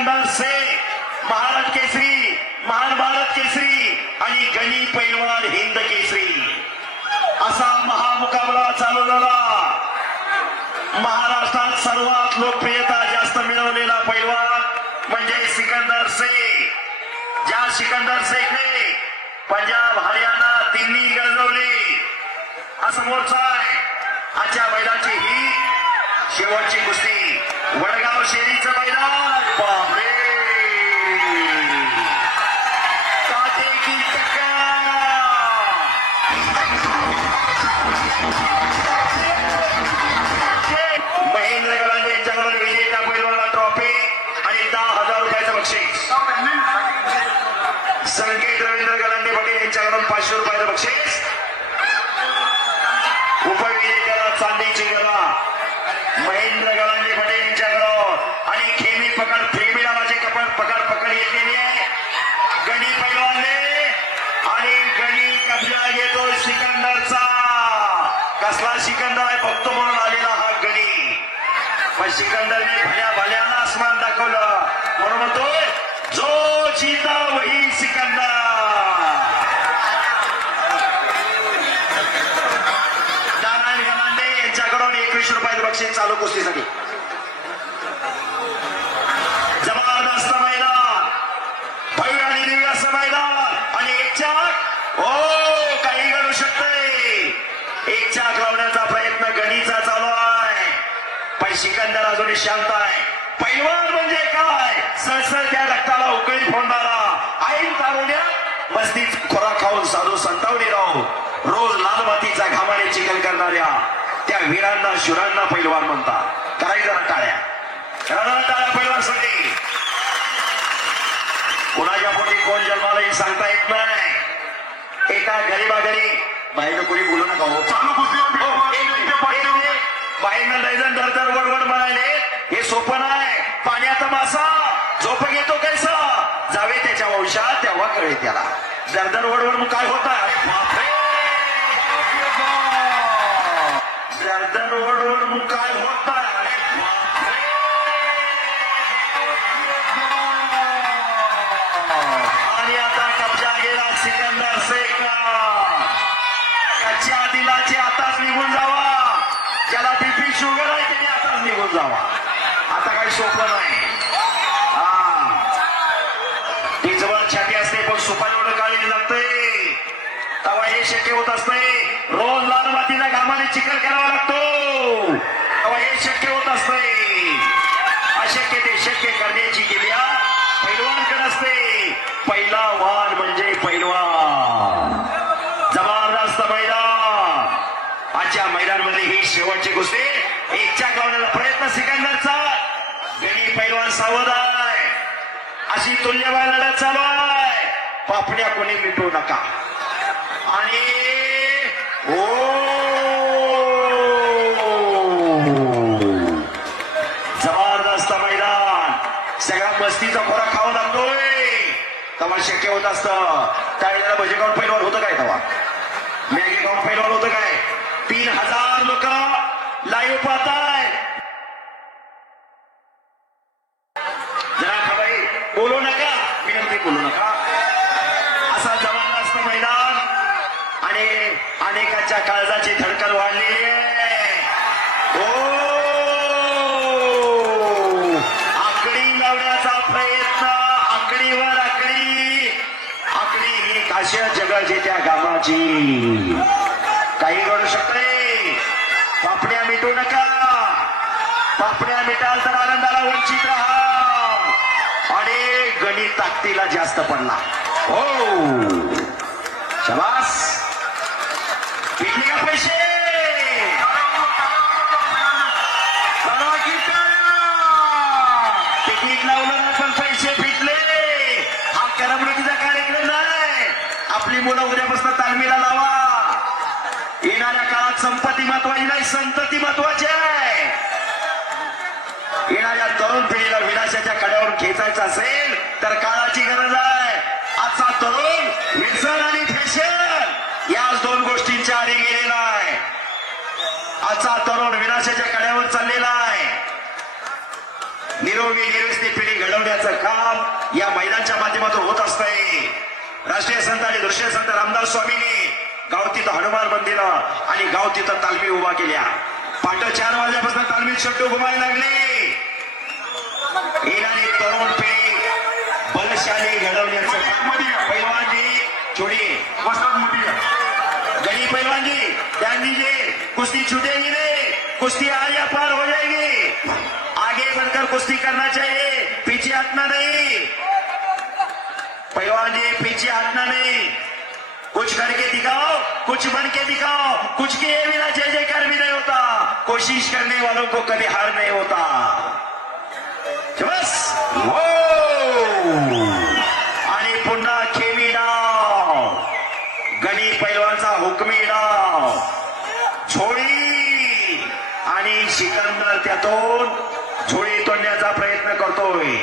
सिकंदर से महाराज केसरी महान भारत केसरी आणि गणी पैलवान हिंद केसरी. असा महामुकाबला चालू झाला. महाराष्ट्रात सर्वात लोकप्रियता जास्त मिळवलेला पैलवान म्हणजे सिकंदर शेख. ज्या सिकंदर शेखने पंजाब हरियाणा तिन्ही गजवली. असं मोर्चा आहे. आजच्या मैदानाची ही शेवटची कुस्ती. वडगाव शेरीचं मैदान. सिकंदरचा. कसला सिकंदर आहे फक्त म्हणून आलेला हा गणी. पण सिकंदरने भल्या भल्याला आसमान दाखवलं. म्हणून म्हणतोय जो जीता वही सिकंदर. नारायण गणांडे यांच्याकडून एकवीस रुपयात बक्षीस चालू कुस्तीसाठी जबरदस्त मैदान भव्य आणि दिव्य असं मैदान आणि एक चाक हो काही घडू शकते एक चाक लावण्याचा प्रयत्न गणीचा चालू आहे पण सिकंदर अजूनही शांत आहे. पैलवान म्हणजे काय? सळसळ त्या रक्ताला उकळी फोडणारा. ऐन तारुण्यात मस्तीच खोरा खाऊन साधू संतावणी राहू. रोज लाल मातीचा घामाने चिखल करणाऱ्या त्या वीरांना शुरांना पैलवान म्हणतात. करायचं जरा टाळ्या. टाळ्या पैलवानसाठी. कुणाच्या पोटी कोण जन्माला हे सांगता येत नाही. एका गरीबा घरी बाईनं कोणी बोलू नका हो. चालू बाईनं लयजण धर वडवड म्हणाले हे सोपं नाही. पाण्याचा मासा. झोप घेतो कैसा? जावे त्याच्या वंशात तेव्हा कळे त्याला. दरदर वडवड काय होता? दरदर वडवड काय होता आणि आता कब्जा गेला सिकंदर शेख कच्च्या दिलाचे आताच निघून जावा ज्याला बीपी शुगर आहे त्याने आताच निघून जावा आता काही सोपं नाही हा तिजवर छाती असते पण सुपारी एवढं काळी लागते काही शक्य होत असते रोज लाल मातीच्या घामाने चिखल करावा लागतो. तेव्हा हे शक्य होत असते अशक्य ते शक्य करण्याची क्रिया पैलवानकडे असते. पहिला वान म्हणजे पैलवान. जबरदस्त मैदान. आजच्या मैदानमध्ये ही शेवटची गोष्टी एकच्या गावण्याचा प्रयत्न सिकंदरचा. गणी पैलवान सावध आहे. अशी तुल्यबाळ लढत चालू आहे. पापण्या कोणी मिटवू नका आणि ओ जबरदस्त मैदान सगळ्या मस्तीचा खोरा खावा लागतोय तेव्हा शक्य होत असतं. त्यावेळेला भजी खाऊन पैलवान होतं काय तेव्हा? मॅगी खाऊन पैलवान होतं काय? तीन हजार लोक लाईव्ह पाहताय. जरा खबाई बोलू नका. विनंती बोलू नका. असा जबरदस्त मैदान आणि अनेकांच्या काळजाची धडक त्या काही घडू शकते पापड्या मिटू नका. पापड्या मिटाल तर आनंदाला वंचित राहा. आणि गणित ताकदीला जास्त पडला. हो. शबास पिकले का पैसे करा की टाळ्या? पिकनिक लावलं ना पण पैसे फिटले हा करमणुकीचा कार्यक्रम नाही आपली मुलं उद्यापासून तालमीला लावा. येणाऱ्या काळात संपत्ती महत्वाची नाही संतती महत्वाची आहे. येणाऱ्या तरुण पिढीला विनाशाच्या कड्यावर खेचायचं असेल तर काळाची गरज आहे. आजचा तरुण व्यसन आणि फॅशन याच दोन गोष्टींच्या आधी गेलेला आहे. आजचा तरुण विनाशाच्या कड्यावर चाललेला आहे. निरोगी निरस्ती पिढी घडवण्याचं काम या महिलांच्या माध्यमातून होत असतंय. राष्ट्रीय संत आणि दृश्य संत रामदास स्वामींनी गाव तिथं हनुमान मंदिर आणि गाव तिथं तालमी उभा केल्या. पाठ चार वाजल्यापासून तालमीत शट्टू घुमायला लागले. येणारी तरुण पिढी बलशाली घडवण्याचं काम पैलवान जी छोडी गली पहलवान जी ध्यान दीजिए कुश्ती छूटेगी नहीं कुश्ती आज या पार हो जाएगी. आगे बढ़कर कुश्ती करना चाहिए पीछे हटना नहीं. पहलवान जी पीछे हटना नहीं। कुछ करके दिखाओ कुछ बन के दिखाओ कुछ के बिना जय जयकार भी नहीं होता। कोशिश करने वालों को कभी हार नहीं होता। बस। वो आणि पुन्हा खेवी डाव। गणी पैलवानचा हुकमी डाव। झोळी। आणि सिकंदर त्यातून झोळी तोडण्याचा प्रयत्न करतोय.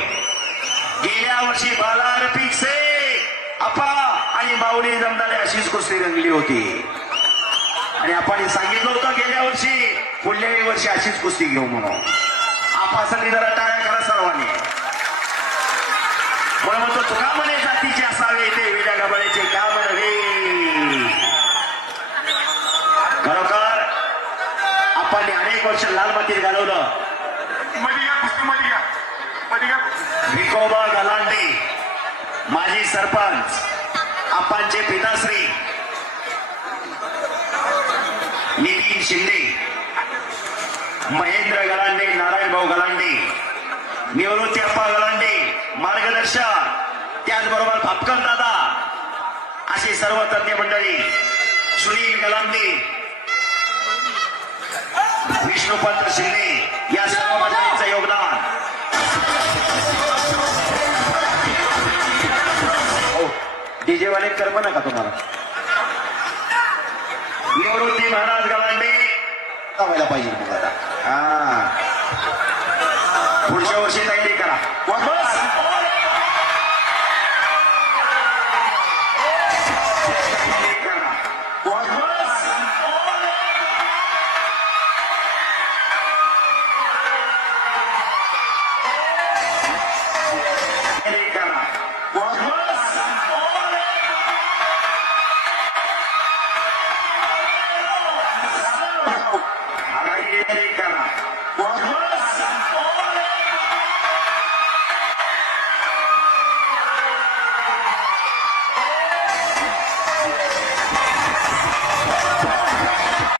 गेल्या वर्षी बालार पिक्से माऊली जमदारे अशीच कुस्ती रंगली होती. आणि आपण सांगितलं होतं गेल्या वर्षी पुढल्या वर्षी अशीच कुस्ती घेऊ म्हणून. आपासाठी जरा टाळ्या करा सर्वांनी. म्हणून म्हणतो तुका म्हणे जातीचे असावे ते विड्या गबाळीचे का म्हणवे खरोखर आपण अनेक वर्ष लाल मातीत घालवलं. भिकोबा गलांडे माजी सरपंच आपांचे पिताश्री. नितीन शिंदे. महेंद्र गलांडे नारायण भाऊ गलांडे. निवृत्ती अप्पा गलांडे मार्गदर्शक. त्याचबरोबर भापकर दादा. अशी सर्व तज्ञ मंडळी. सुनील गलांडे. विष्णुपंत शिंदे. या सर्व मंडळींचं योगदान. डीजे वाले कर्म नका तुम्हाला? निवृत्ती महाराज गलांडे लावायला पाहिजे तुम्हाला हा. पुढच्या वर्षी तयारी करा. बस.